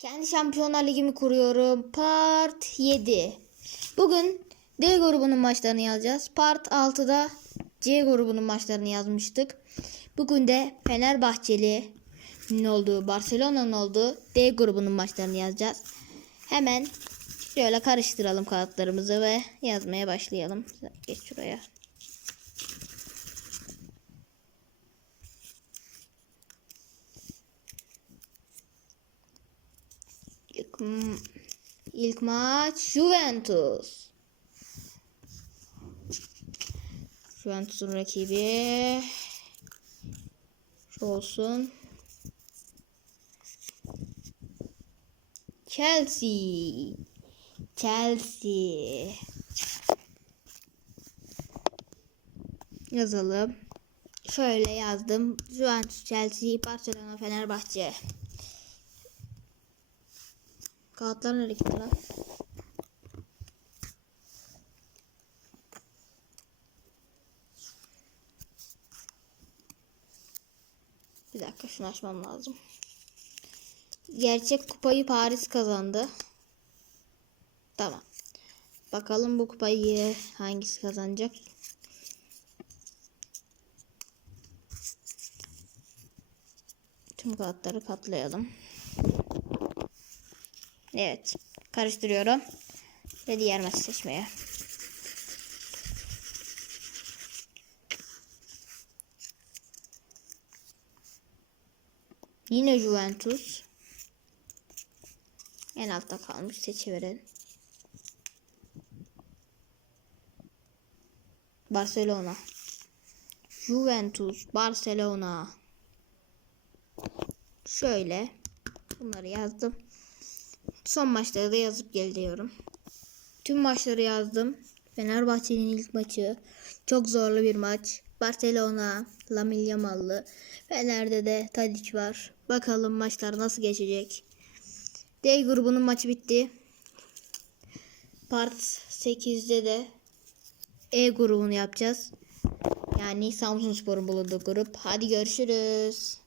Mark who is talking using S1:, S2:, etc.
S1: Kendi Şampiyonlar Ligimi kuruyorum. Part 7. Bugün D grubunun maçlarını yazacağız. Part 6'da C grubunun maçlarını yazmıştık. Bugün de Fenerbahçeli'nin olduğu, Barcelona'nın olduğu D grubunun maçlarını yazacağız. Hemen şöyle karıştıralım kağıtlarımızı ve yazmaya başlayalım. Geç şuraya. İlk, ilk maç Juventus. Juventus'un rakibi şu olsun. Chelsea. Chelsea. Yazalım. Şöyle yazdım. Juventus, Chelsea, Barcelona, Fenerbahçe. Kağıtlar nereye gitti lan? Bir dakika şunu açmam lazım. Gerçek kupayı Paris kazandı. Tamam. Bakalım bu kupayı hangisi kazanacak? Tüm kağıtları katlayalım. Evet. Karıştırıyorum. Ve diğer maçı seçmeye. Yine Juventus. En altta kalmış. Seçiverelim. Barcelona. Juventus. Barcelona. Şöyle. Bunları yazdım. Son maçları da yazıp geliyorum. Tüm maçları yazdım. Fenerbahçe'nin ilk maçı. Çok zorlu bir maç. Barcelona, Lamine Yamal'lı. Fener'de de Tadic var. Bakalım maçlar nasıl geçecek. D grubunun maçı bitti. Part 8'de de E grubunu yapacağız. Yani Samsunspor'un bulunduğu grup. Hadi görüşürüz.